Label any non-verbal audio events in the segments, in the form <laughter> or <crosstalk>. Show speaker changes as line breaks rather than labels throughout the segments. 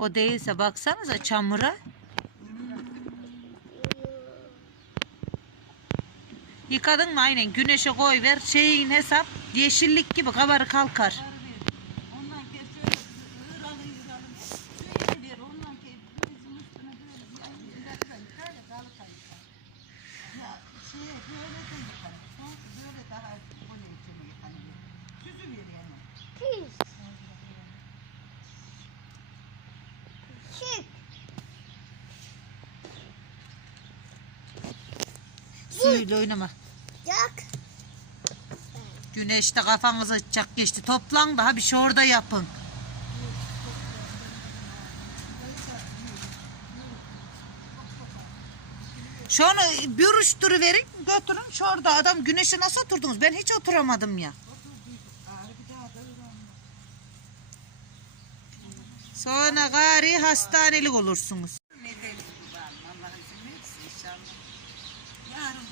O değilse baksanıza çamura. Yıkadın mı aynen güneşe koy ver şeyin hesap yeşillik gibi kabarı kalkar.
Ondan ki şöyle hıralı hıralı şöyle ver. Ondan ki bizim üstüne böyle bir yayın böyle kalı kayıklar. Ya şey böyle de yıkarım. Son böyle daha böyle içine yıkanıyor. Süzü ver yani.
Pis. Çık.
Suyla oynama.
Yak.
Güneşte kafanızı çak geçti. Toplan daha bir şey orada yapın. Şunu bürüştürü verin götürün şurada adam güneşe nasıl oturdunuz? Ben hiç oturamadım ya. Sonra gari hastanelik olursunuz.
Ne deli bu bağım. Allah izin verirse inşallah. Yarın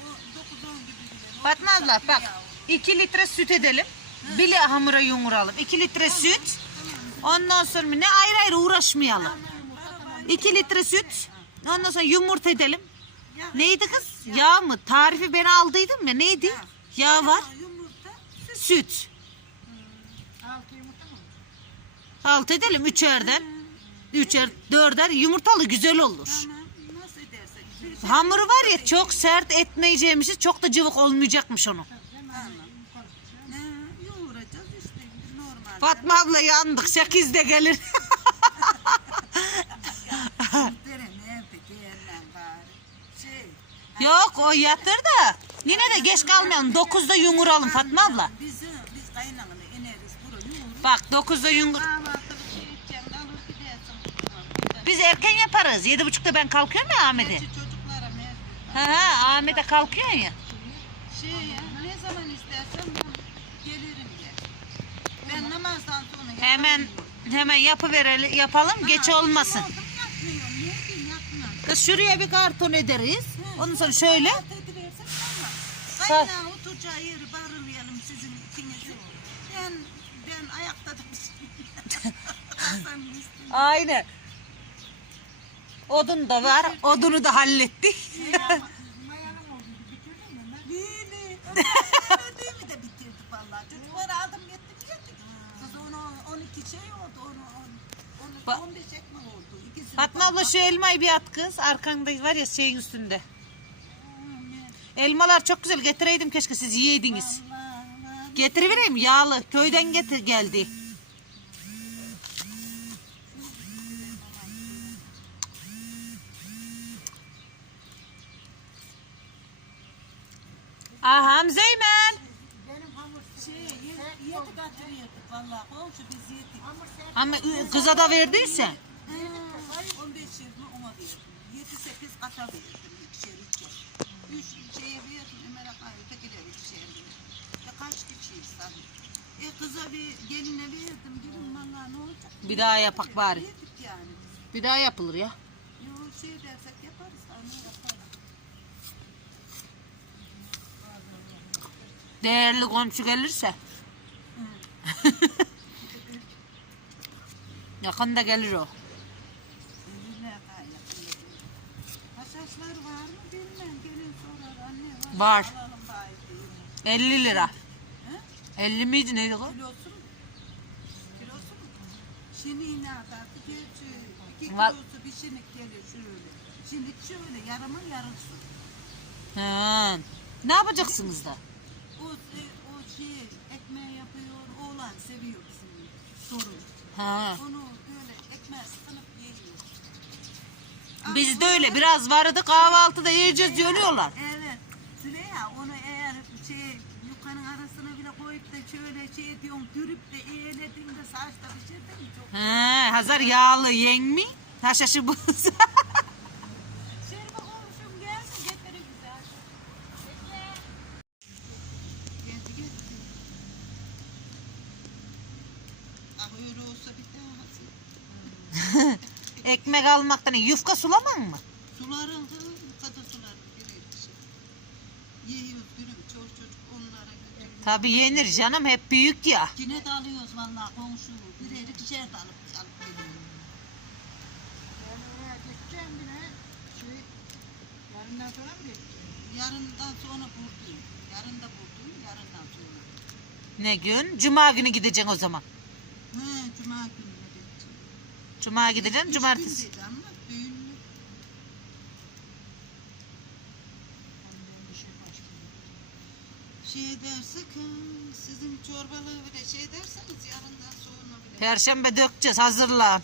o 9-10
abla bak 2 litre süt edelim. Bile hamura yumuralım. 2 litre süt. Ondan sonra ne ayrı ayrı uğraşmayalım. 2 litre süt. Ondan sonra yumurta edelim. Neydi kız? Yağ mı? Tarifi ben aldıydım ya. Neydi? Yağ var. Süt. Alt edelim üçerden. Üçer, dörder yumurtalı güzel olur. Hamuru var ya çok sert etmeyeceğimiz çok da cıvık olmayacakmış onu.
Tamam. Ne yoğuracağız işte normal.
Fatma abla yandık. 8'de gelir. <laughs> Yok o yatır da. Yine de geç kalmayalım. 9'da yumuralım Fatma abla. Bak 9'da yumur. Biz erken yaparız. 7.30'da ben kalkıyorum ya Ahmet'e. Ha ha Ahmet'e kalkıyorsun ya.
Şey ya ne zaman istersen ben gelirim de. Ben namazdan sonra
Hemen
yapamıyorum.
hemen yapıverelim yapalım geç
Ha,
olmasın.
Oldum yapmıyorum. Ne diyeyim yapmam.
Kız şuraya bir karton ederiz. Ondan sonra şöyle.
Kaynağı oturacağı yeri barırlayalım sizin ikinizi. Ben, ben ayakta da. <laughs> <laughs>
Aynen. Odun da var. Odunu da hallettik.
Ödüğümü de bitirdik vallahi. Çocukları aldım gittim yedik. Kız onu 12 oldu. Onu, onu,
Ba-
onu 15 ekmek oldu. İkisini
Fatma abla şu elmayı bir at kız. Arkanda var ya şeyin üstünde. Elmalar çok güzel. Getireydim keşke siz yiyeydiniz. Getirivereyim yağlı. Köyden getir geldi. Aha Hamzeymen.
Benim hamur şey yedi, yedi götürüyorduk vallahi. Komşu biz yedik.
Ama ı- kıza da verdiysen.
He, 15 yirmi ona verdim. 7-8 kata verdim. İkişer üçer. Üç şeye verdim. Ömer'e kaydı. Tekiler ikişer. Ya kaç kişiyiz tabii. E kıza bir geline verdim. Dedim valla ne olacak?
Bir daha yapak bari.
Yedik yani.
Bir daha yapılır ya.
Yo şey dersek yaparız. Daha ne yapalım?
Değerli komşu gelirse. <laughs> Yakında gelir o.
Haşhaşlar var mı bilmem. Gelin sorar. Anne var. Alalım bari diyeyim.
50 lira.
He?
50 miydi neydi o?
Kilosu mu? Kilosu mu? Şimdi ne kadar? Gerçi iki
Val-
kilosu bir şinik gelir şöyle. Şimdi şöyle yarımın yarısı.
Ha. Ne yapacaksınız da?
O, e, o şey ekmeği yapıyor, oğlan seviyor bizim sorun.
Ha.
Onu böyle ekmeği ısınıp yiyor.
Bizde öyle biraz vardı kahvaltıda yiyeceğiz diyorlar.
Evet. Süreyya onu eğer şey yukarının arasına bile koyup da şöyle şey diyorsun dürüp de eğledin de saçta pişirdin mi çok
Ha, hazır yağlı yen mi? Haşhaşı bu. <laughs> <laughs> Ekmek almaktan iyi. Yufka sulamam mı?
Sularım da kadın sularım. Yiyoruz gülüm çoluk çocuk onlara götürüyoruz.
Tabii yenir canım hep büyük ya.
Yine de alıyoruz vallahi komşu. Bir erik içeri de alıp, alıp geliyoruz. Ben oraya gideceğim bile. Şey, yarından sonra mı gideceğim? Yarından sonra buradayım. Yarın da buradayım yarından sonra.
Ne gün? Cuma günü gideceksin o zaman.
He, cuma günü gideceğim.
Cuma gideceksin,
Üç
cumartesi.
gün dedi ama düğünlü. Şey dersek, ha, sizin çorbalığı bile şey derseniz yarından sonra bile.
Perşembe dökeceğiz, hazırlan.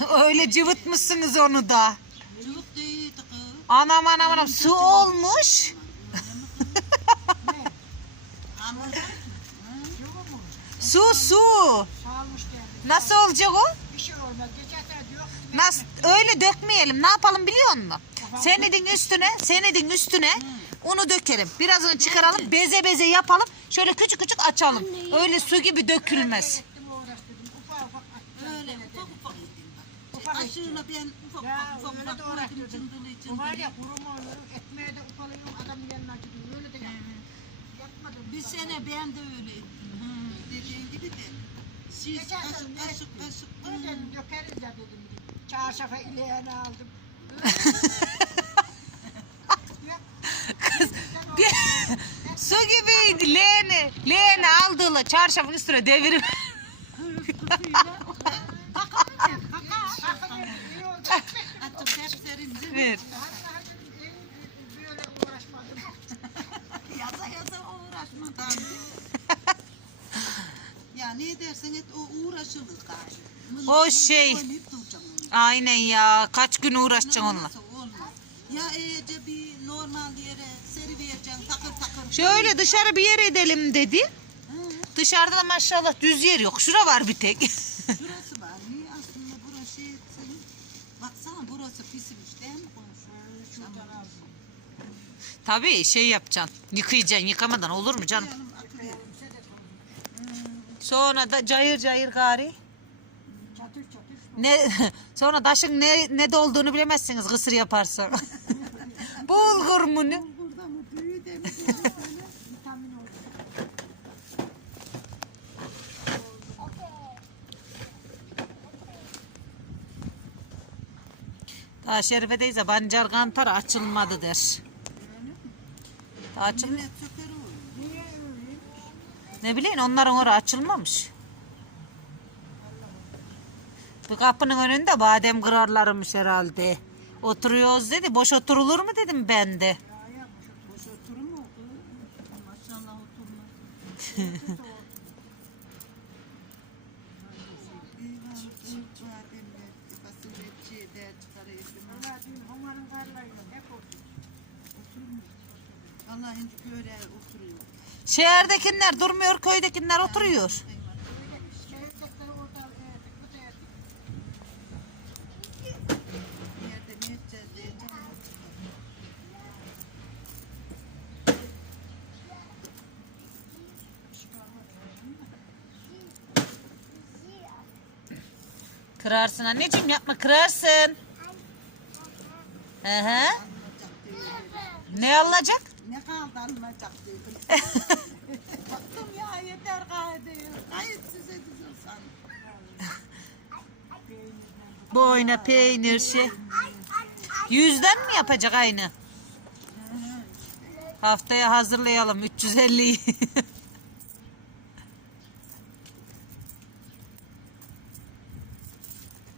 İnşallah.
Öyle cıvıtmışsınız onu da.
Çok değildi kız.
Anam anam anam su olmuş. Su su.
Geldi.
Nasıl olacak o?
Bir şey olmaz. Geçen sene yok.
Nasıl öyle dökmeyelim. Ne yapalım biliyor musun? Senedin üstüne, senedin üstüne unu dökelim. Birazını çıkaralım, beze beze yapalım. Şöyle küçük küçük açalım. Öyle su gibi dökülmez.
Ufak ufak
öyle ufak ufak yedim bak.
Ufak
Aşığına ben ufak
Ya
ufak ufak
öyle de
ufak
uğraştırdım.
cındılı
Bu var
cındılı.
ya kurum olur. Ekmeğe de ufalıyorum. Adam yanına gidiyor. Öyle de yaptım. Yapmadım.
Bir sene ben de öyle ettim. Hı, dediğin gibi de. Siz
Geçen sene ne
kaşık
ettim?
kaşık.
Dedim, dökeriz ya dedim. Çarşafa ileğeni aldım.
Kız <laughs> bir- su gibiydi leğeni. Leğeni aldığıyla çarşafın üstüne devirip
İyi oldu. <laughs>
Serince.
ver.
Yaza uğraşma tabii. <laughs> ya ne dersen et o uğraşılır.
O şey. Aynen ya. Kaç gün uğraşacaksın onunla.
Ya iyice bir normal yere seri vereceksin takır takır.
Şöyle dışarı bir yer edelim dedi. Dışarıda da maşallah düz yer yok. Şura var bir tek.
Şurası <laughs> var. Niye aslında burası şey senin? Baksana burası pismiş değil mi? Şöyle şuradan al.
Tabii şey yapacaksın. Yıkayacaksın. Yıkamadan olur mu canım? Sonra da cayır cayır gari. Ne <laughs> sonra taşın ne ne dolduğunu bilemezsiniz kısır yaparsan. <laughs> Bulgur mu ne?
Burada
Şerife teyze bancar kantar açılmadı der. Açıl ne bileyim onların orası açılmamış. Bu kapının önünde badem kırarlarmış herhalde. Oturuyoruz dedi. Boş oturulur mu dedim ben de.
Boş mu? Maşallah oturmaz
Homa'nın karlarıyla hep oldu.
Allah böyle oturuyor.
Şehirdekiler durmuyor, köydekiler oturuyor.
Diyeceğim.
Kırarsın anneciğim yapma kırarsın. Hı hı. Ne alınacak?
Ne kaldı alınacak diyor. <laughs> Baktım ya yeter gayet. Gayet size güzel sandım.
Boyna peynir şey. Yüzden mi yapacak aynı? Haftaya hazırlayalım 350'yi.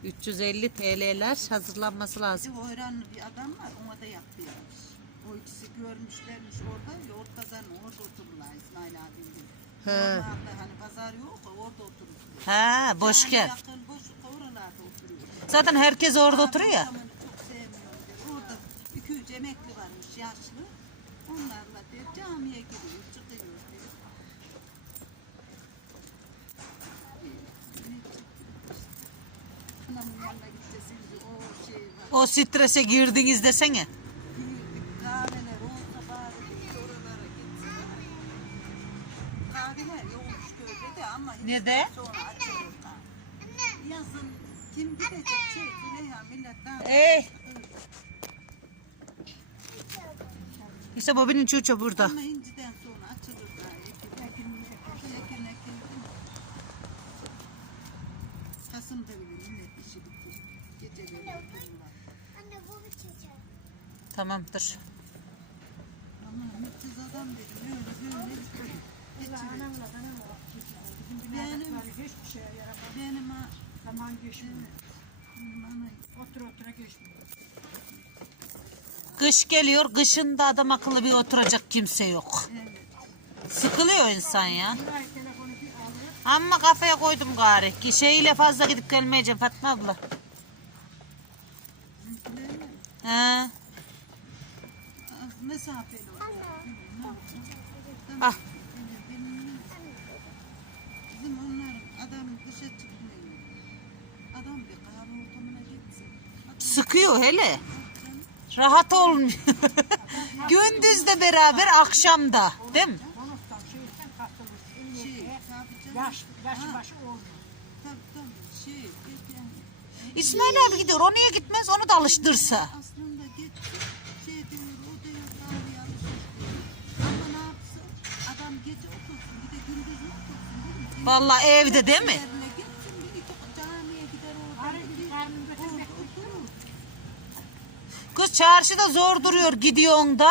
...350 TL'ler hazırlanması lazım.
Bir Oyranlı bir adam var ona da yapıyormuş. O ikisi görmüşlermiş orada ya orta pazarın orada otururlar İsmail abinin.
He.
Normalde hani pazar yok orada otururlar.
Ha boşken.
Yakın boş oralarda oturuyor.
Zaten herkes orada
Abi
oturuyor ya.
çok sevmiyorum. Orada iki üç emekli varmış yaşlı. Onlarla diyor camiye giriyor çıkıyor. Anamın yanına o şey var.
O strese girdiniz desene. Ne de?
Yazın kim gidecek şey Züleyha millet daha
Ey. İşte Bobby'nin çuçu burada.
Ama inciden sonra açılır da. Ekin, ekin, ekin, ekin. Kasım'da bile millet işi bitti. Geceleri ekin var.
Anne bu bir çiçek.
Tamamdır.
Kız adam dedim öyle böyle.
Anamla anamla Bizim
Benim-
hiçbir şeye yaramaz.
Benim ha,
Zaman geçmiyor.
benim.
Otur otura geçmiyor.
Kış geliyor, kışında adam akıllı bir oturacak kimse yok.
Evet.
Sıkılıyor insan ya.
Telefonu bir.
Ama kafaya koydum gari. Ki şeyle fazla gidip gelmeyeceğim Fatma abla.
Bizimkiler mi?
He.
Az mesafeli oluyor.
Ah.
Benim Bizim onların adam dışa çıkmıyor. Adam bir kahve ortamına gitsin.
Sıkıyor hele. Rahat olmuyor. <laughs> Gündüz de beraber akşamda. Değil mi?
Konuktan şeyden katılır.
şey,
Emniyete
tabii canım.
yaş, yaş başı olmuyor.
Tabii tabii şey, bir yani.
İsmail abi gidiyor. O niye gitmez? Onu da alıştırsa.
Aslında şey diyor, o diyor kahveye alışmış diyor. Ama ne yapsın? Adam gece otursun, bir de gündüz mü otursun değil mi?
Vallahi evde değil mi?
Evlerine gitsin, bir iki camiye gider orada.
Karın
bir-
karnını
orada
götürmek
oturur.
Kız çarşıda zor duruyor gidiyorsun da.